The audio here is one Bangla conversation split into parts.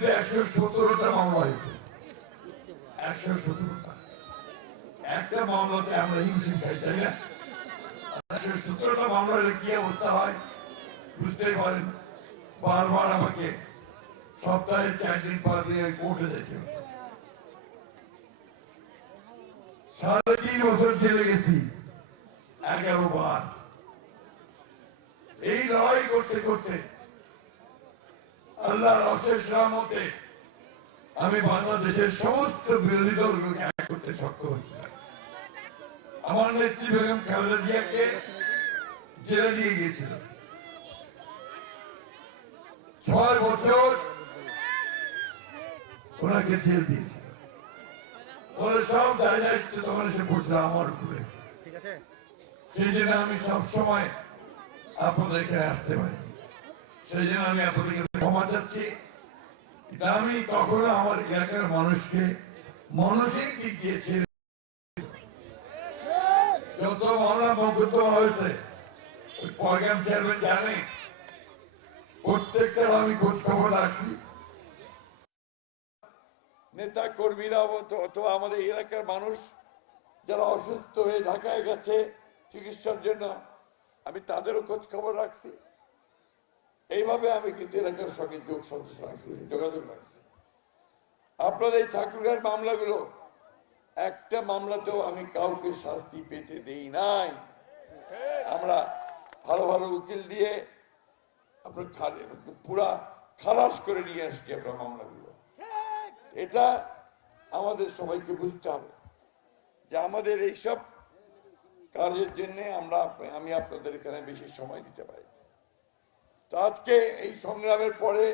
বিরুদ্ধে 117টা মামলা হয়েছে, 117টা। একটা মামলাতে আমরা হিমশিম খাই, তাই না? 117টা মামলা হলে কি অবস্থা হয় বুঝতেই পারেন। বারবার আমাকে সপ্তাহে 4 দিন 5 দিন কোর্টে যেতে হতো। 3.5 বছর জেলে গেছি 11 বার। এই লড়াই করতে করতে আল্লাহর অশেষ রহমতে আমি বাংলাদেশের সমস্ত বিরোধী দলগুলোকে এক করতে সক্ষম হয়েছিলাম। আমার নেত্রী বেগম খালেদা জিয়াকে জেলে নিয়ে গিয়েছিল 6 বছর, ওনাকে জেল দিয়েছিল। ওরা সব দায়িত্ব তখন এসে পড়ছিল আমার উপরে। সেই জন্য আমি সবসময় আপনাদের এখানে আসতে পারি, সেই জন্য আমি আপনাদের কাছে ক্ষমা চাচ্ছি। আমি কখনো আমার এলাকার মানুষকে মানসিক দিক দিয়ে ছেড়ে, যত মামলা মোকদ্দমা হয়েছে প্রোগ্রাম চেয়ারম্যান জানে, প্রত্যেকটা আমি খোঁজ খবর রাখছি। নেতা কর্মীরা অথবা আমাদের এলাকার মানুষ যারা অসুস্থ হয়ে ঢাকায় গেছে চিকিৎসার জন্য, আমি তাদেরও খোঁজ খবর রাখছি। এইভাবে আমি কিন্তু এলাকার সঙ্গে যোগাযোগ রাখছি। আপনাদের এই ঠাকুরগাঁয়ের মামলাগুলো একটা মামলাতেও আমি কাউকে শাস্তি পেতে দেই নাই। আমরা ভালো ভালো উকিল দিয়ে আপনার পুরা খালাস করে নিয়ে আসছি আপনার মামলাগুলো। এটা আমাদের সবাইকে বুঝতে হবে যে আমাদের এইসব কাজের জন্য আমি আপনাদের এখানে বেশি সময় দিতে পারি। তো আজকে এই সংগ্রামের পরে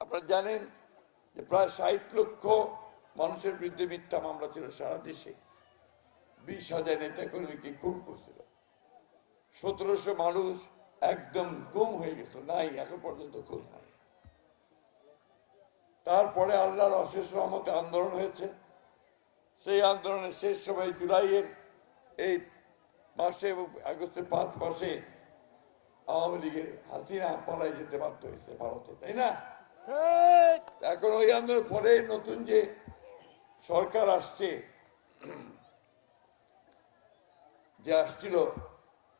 আপনারা জানেন যে প্রায় 60 লক্ষ মানুষের বিরুদ্ধে মিথ্যা মামলা ছিল সারা দেশে। 20,000 নেতা কর্মীকে খুন করছিল, 1700 মানুষ একদম গুম হয়ে গেছিল, নাই এখন পর্যন্ত খোঁজ নাই। তারপরে আল্লাহর অশেষ রহমতে আন্দোলন হয়েছে। সেই আন্দোলনের শেষ সময় জুলাইয়ের এই মাসে এবং আগস্টের 5 মাসে আওয়ামী লীগের হাসিনা পালাই যেতে বাধ্য হয়েছে ভারতে, তাই না? এখন ওই আন্দোলনের পরে নতুন যে সরকার আসছে, যে আসছিল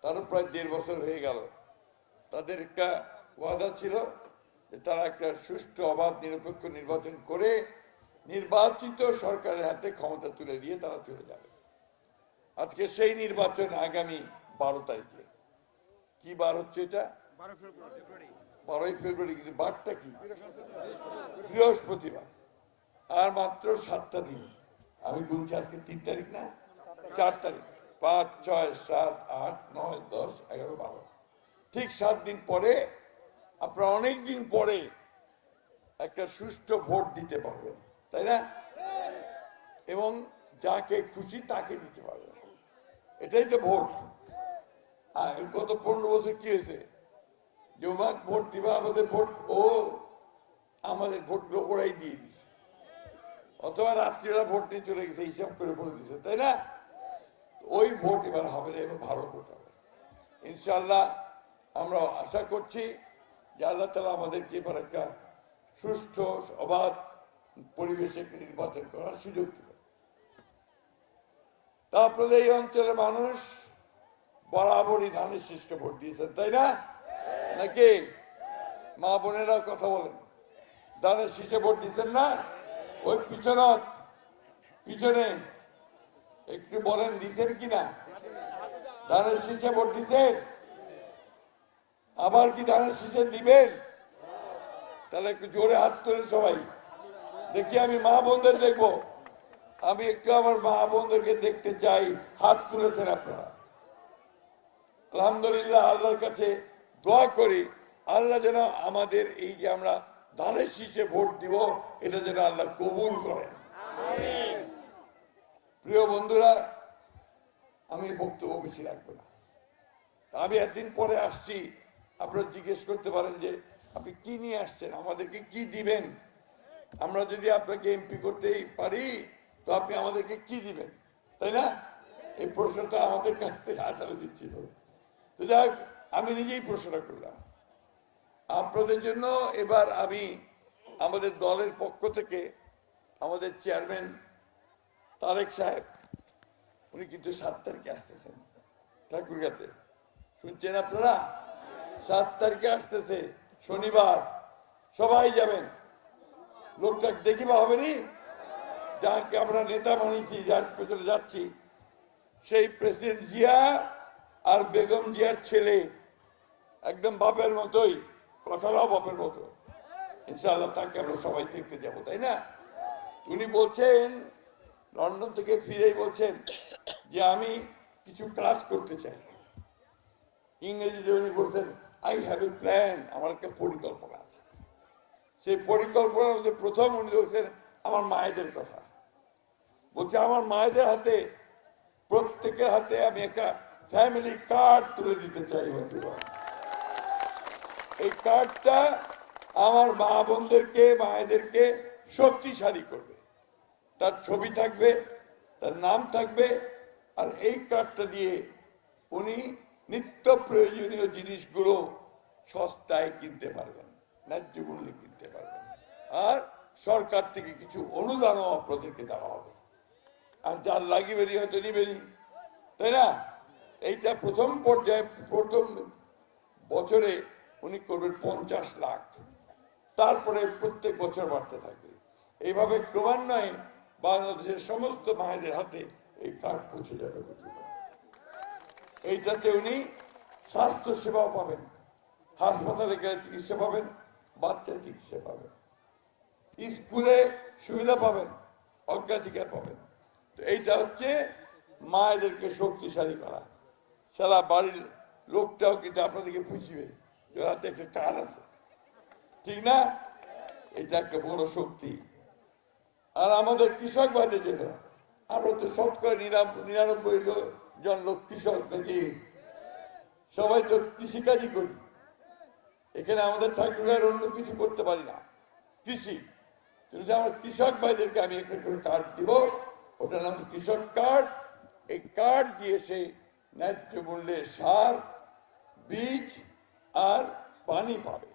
তারও প্রায় 1.5 বছর হয়ে গেল। তাদের একটা ওয়াদা ছিল যে তারা একটা সুষ্ঠু অবাধ নিরপেক্ষ নির্বাচন করে নির্বাচিত সরকারের হাতে ক্ষমতা তুলে দিয়ে তারা চলে যাবে। আজকে সেই নির্বাচন আগামী 12 তারিখে। কি বার হচ্ছে এটা? 12ই ফেব্রুয়ারি। কিন্তু বারটা কি? বৃহস্পতিবার। আর মাত্র 7টা দিন। আমি বলছি আজকে 3 তারিখ না, 4 তারিখ। 5, 6, 7, 8, 9, 10, 11, 12, ঠিক 7 দিন পরে আপনারা অনেক দিন পরে একটা সুষ্ঠু ভোট দিতে পারবেন, তাই না? এবং যাকে খুশি তাকে দিতে পারবেন, এটাই তো ভোট। আর গত 15 বছর কি হয়েছে? যে ভোট দিবা, আমাদের ভোট, আমাদের ভোটগুলো ওরাই দিয়ে দিছে, অথবা রাত্রিবেলা ভোট নিয়ে চলে গেছে, হিসাব করে বলে দিছে, তাই না? ওই ভোট এবার হবে না, এবার ভালো ভোট হবে ইনশাল্লাহ। আমরা আশা করছি যে আল্লাহ তাআলা আমাদেরকে এবার একটা সুস্থ অবাধ পরিবেশে নির্বাচন করার সুযোগ দেবে। তা আপনাদের এই অঞ্চলের মানুষ বরাবরই ধানের শীষকে ভোট দিয়েছেন, তাই না? নাকি মা বোনেরা কথা বলেন, ধানের শীষে ভোট দিচ্ছেন না? ওই পিছনে একটু বলেন দিচ্ছেন কিনা? ধানের শীষে ভোট দিচ্ছেন? আবার কি ধানের শীষে দিবেন? তাহলে একটু জোরে হাত তোলেন সবাই, দেখি আমি মা বোনদের দেখবো। আমি একটু আমার মা বোনদেরকে দেখতে চাই, হাত তুলেছেন আপনারা। আলহামদুলিল্লাহ, আল্লাহর কাছে দোয়া করি আল্লাহ যেন আমাদের এই যে আমরা ধানের শীষে ভোট দিব, এটা যেন আল্লাহ কবুল করেন। প্রিয় বন্ধুরা, আমি বক্তব্য বেশি রাখবো না। আমি একদিন পরে আসছি, আপনারা জিজ্ঞেস করতে পারেন যে আপনি কি নিয়ে আসছেন, আমাদেরকে কি দিবেন? আমরা যদি আপনাকে এমপি করতেই পারি তো আপনি আমাদেরকে কি দিবেন, তাই না? এই প্রশ্নটা আমাদের কাছ থেকে আসা উচিত ছিল। তো যাক, আমি নিজেই প্রশ্নটা করলাম আপনাদের জন্য। এবার আমি আমাদের দলের পক্ষ থেকে আমাদের চেয়ারম্যান তারেক সাহেব উনি কিন্তু 7 তারিখে আসতেছেন ঠাকুরগাঁতে, শুনছেন আপনারা? 7 তারিখে আসতেছে শনিবার, সবাই যাবেন। লোকটা দেখিবা হবে নি, যাকে আমরা নেতা মানিয়েছি, যার পেছনে যাচ্ছি, সেই প্রেসিডেন্ট জিয়া আর বেগম জিয়ার ছেলে, একদম বাপের মতোই, কথাটাও বাপের মতো। ইনশাআল্লাহ তাকে আমরা সবাই দেখতে যাব, তাই না? উনি বলছেন, লন্ডন থেকে ফিরেই বলছেন যে আমি কিছু কাজ করতে চাই। ইংরেজিতে উনি বলছেন আই হ্যাভ এ প্ল্যান, আমার একটা পরিকল্পনা আছে। সেই পরিকল্পনার মধ্যে প্রথম উনি বলছেন আমার মায়েদের কথা। বলছে আমার মায়েদের হাতে, প্রত্যেকের হাতে আমি একটা ফ্যামিলি কার্ড তুলে দিতে চাই। এই কার্ডটা আমার মা বোনদেরকে, মায়েদেরকে শক্তিশালী করবে। তার ছবি থাকবে, তার নাম থাকবে, আর এই কার্ডটা দিয়ে উনি নিত্য প্রয়োজনীয় জিনিসগুলো সস্তায় কিনতে পারবেন, ন্যায্য মূল্যে কিনতে পারবেন। আর সরকার থেকে কিছু অনুদানও আপনাদেরকে দেওয়া হবে। আর যার লাগিবেনি হয়তো নিবেনি, তাই না? এইটা প্রথম পর্যায়ে, প্রথম বছরে উনি করবেন 50 লাখ, তারপরে প্রত্যেক বছর বাড়তে থাকবে। এইভাবে ক্রমান্বয়ে বাংলাদেশের সমস্ত মায়েদের হাতে এই কার্ড পৌঁছে যাবে। এইটাতে উনি স্বাস্থ্য সেবাও পাবেন, হাসপাতালে গেলে চিকিৎসা পাবেন, বাচ্চা চিকিৎসা পাবেন, স্কুলে সুবিধা পাবেন, অগ্রাধিকার পাবেন। তো এইটা হচ্ছে মায়েদেরকে শক্তিশালী করা। সারা বাড়ির লোকটাও কিন্তু আপনাদেরকে বুঝিবে, যারা একটা কার্ড আছে, ঠিক না? এটা একটা বড় শক্তি। আর আমাদের কৃষক ভাইদের জন্য, আমরা তো শতকরা 99 জন লোক কৃষক, নাকি? সবাই তো কৃষিকাজই করি। এখানে আমাদের থাকলে অন্য কিছু করতে পারি না, কৃষি। কিন্তু আমার কৃষক ভাইদেরকে আমি একটা করে কার্ড দিব, ওটার নাম কৃষক কার্ড। এই কার্ড দিয়ে সে ন্যায্য মূল্যে সার, বীজ আর পানি পাবে।